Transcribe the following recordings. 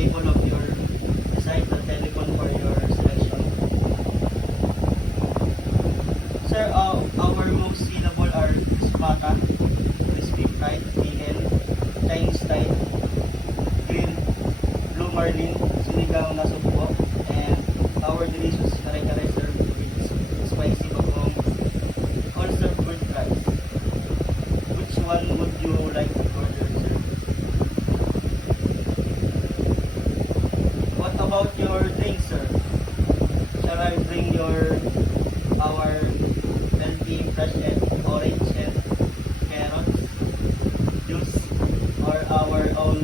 table of your beside the telephone for your selection. Sir, our most sellable are Spata, Crispy Fried, Vegan, Chinese Style, Grilled, Blue Marlin, Sinigang na Sugpo, and our delicious kare-kare served with spicy bagong all served with rice. Which one would you like to order, sir? What about your drink, sir? Shall I bring our healthy fresh and orange and carrots juice or our own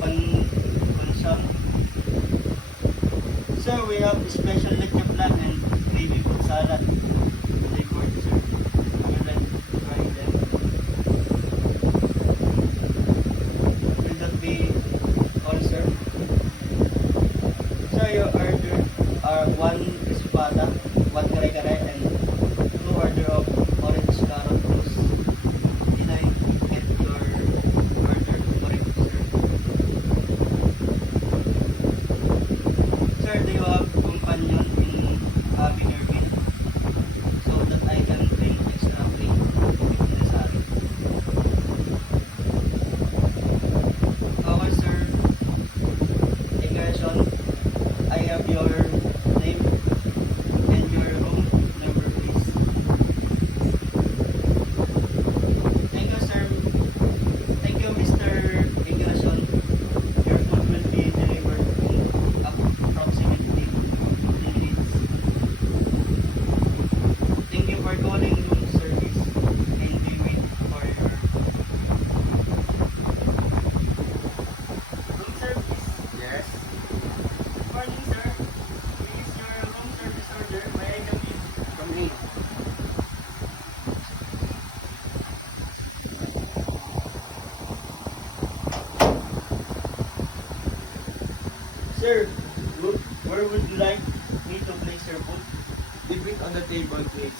consumption? Sir, we have special leche flan and gravy fruit salad. Flavored, sir. Would you like to try them? Will that be all, sir? Sir, your order are one espada, one kare-kare, and two order of orange carrot juice. Did I get your order correct, sir? Sir, do you have companion in having your bill so that I can bring extra free if necessary? Okay, sir. Ignition. I have your name and your room number, please. Thank you, sir. Thank you, Mr. Ignition. Your food will be delivered in approximately 15 minutes. Thank you for calling room service and we wait for your room service. Yes. Good morning, sir. This is your room service order. May I come in? From me. Sir, where would you like me to place your food? Leave it on the table, please.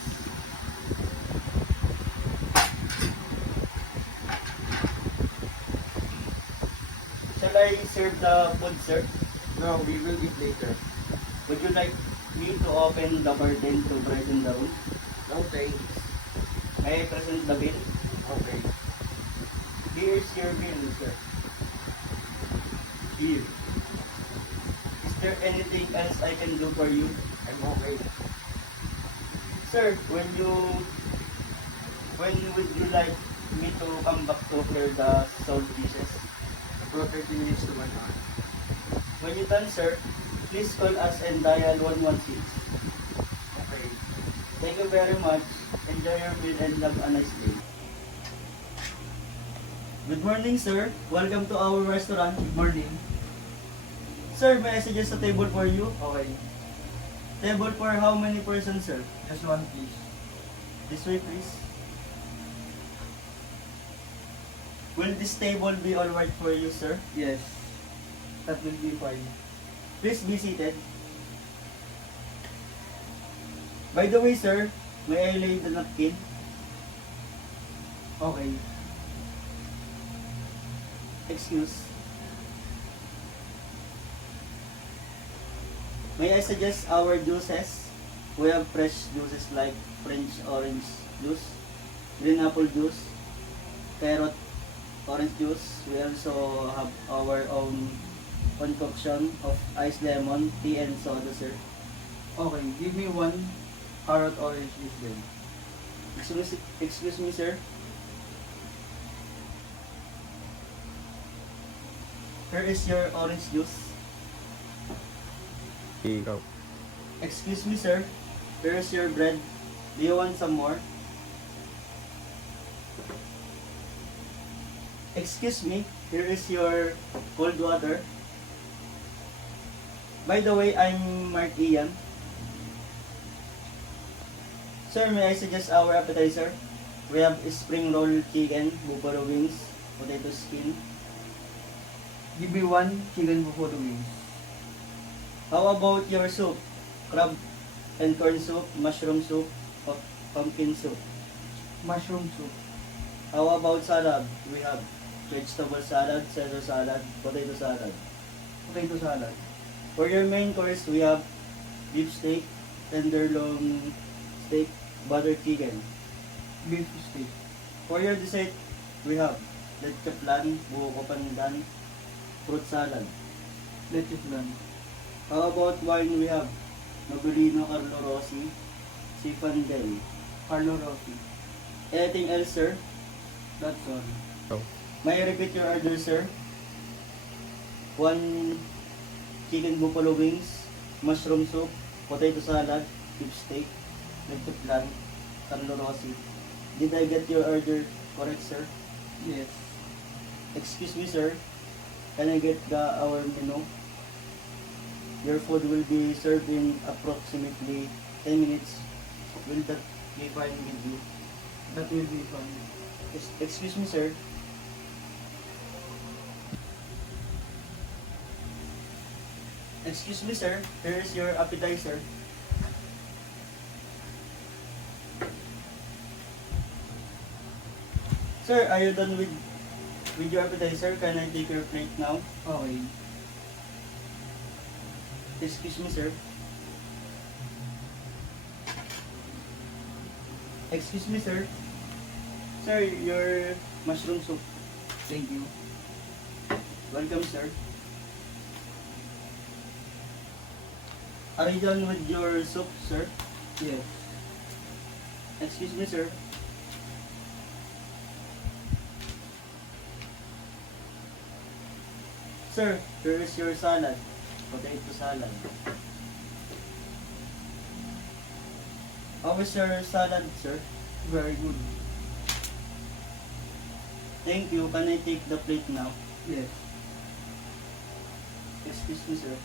Shall I serve the food, sir? No, we will eat later. Would you like me to open the curtain to brighten the room? No thanks. May I present the bill? Okay. Here's your bill, sir. Here. Is there anything else I can do for you? I'm okay. Sir, when would you like me to come back to clear the sold dishes? About 30 minutes to 1 hour. When you're done, sir, please call us and dial 116. Okay. Thank you very much. Enjoy your meal and have a nice day. Good morning, sir. Welcome to our restaurant. Good morning. Sir, may I suggest a table for you? Okay. Table for how many persons, sir? Just one, please. This way, please. Will this table be alright for you, sir? Yes. That will be fine. Please be seated. By the way, sir, may I lay the napkin? Okay. Excuse. May I suggest our juices? We have fresh juices like French orange juice, green apple juice, carrot orange juice. We also have our own concoction of iced lemon, tea, and soda, sir. Okay, give me one carrot orange juice then. Excuse me, sir. Here is your orange juice. Ikaw. Excuse me, sir. Here is your bread. Do you want some more? Excuse me. Here is your cold water. By the way, I'm Mark Ian. Sir, may I suggest our appetizer? We have spring roll chicken, buffalo wings, potato skin. Give me one chicken buffalo wings. How about your soup? Crab and corn soup, mushroom soup, pumpkin soup. Mushroom soup. How about salad? We have vegetable salad, Caesar salad, potato salad. Potato salad. For your main course, we have beef steak, tenderloin steak, butter chicken. Beef steak. For your dessert, we have leche flan, buko pandan, fruit salad. Leche flan. How about wine, we have Nobilino Carlo Rossi, Zinfandel. Carlo Rossi. Anything else, sir? That's all. May I repeat your order, sir? 1 chicken buffalo wings, mushroom soup, potato salad, beef steak, leche flan, Carlo Rossi. Did I get your order correct, sir? Yes. Excuse me, sir. Can I get our menu? Your food will be served in approximately 10 minutes. Will that be fine with you? That will be fun. Excuse me, sir. Excuse me, sir. Here is your appetizer. Sir, are you done with your appetizer? Can I take your plate now? Okay. Excuse me, sir. Excuse me, sir. Sir, your mushroom soup. Thank you. Welcome, sir. Are you done with your soup, sir? Yes. Excuse me, sir. Sir, here is your salad. Potato salad. How is your salad, sir? Very good. Thank you. Can I take the plate now? Yes. Excuse me, sir.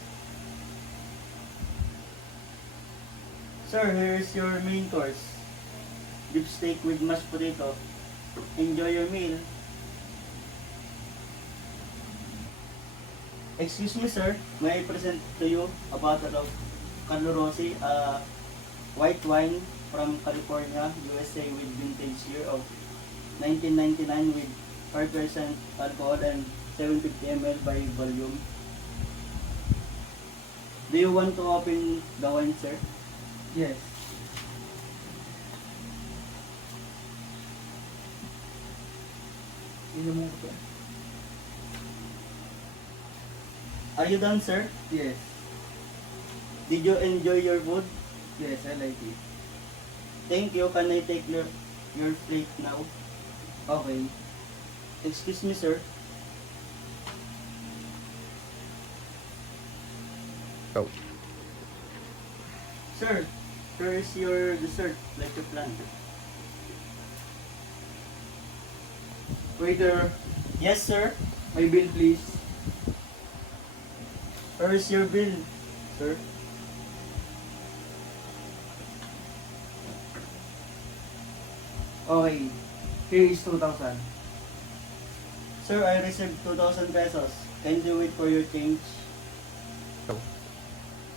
Sir, here is your main course. Beef steak with mashed potato. Enjoy your meal. Excuse me, sir. May I present to you a bottle of Carlo Rossi, white wine from California, USA with vintage year of 1999 with 5% alcohol and 750 ml by volume. Do you want to open the wine, sir? Yes. Inom mo ko to. Are you done, sir? Yes. Did you enjoy your food? Yes, I like it. Thank you. Can I take your plate now? Okay. Excuse me, sir. Oh. Sir, here is your dessert, like your plan. Waiter, Yes, sir. my bill please. Here is your bill, sir. Okay. Here is 2,000. Sir, I received 2,000 pesos. Can you wait for your change? Oh.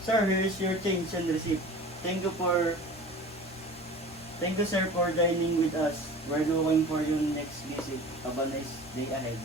Sir, here is your change and receipt. Thank you, sir, for dining with us. We're looking for your next visit. Have a nice day ahead.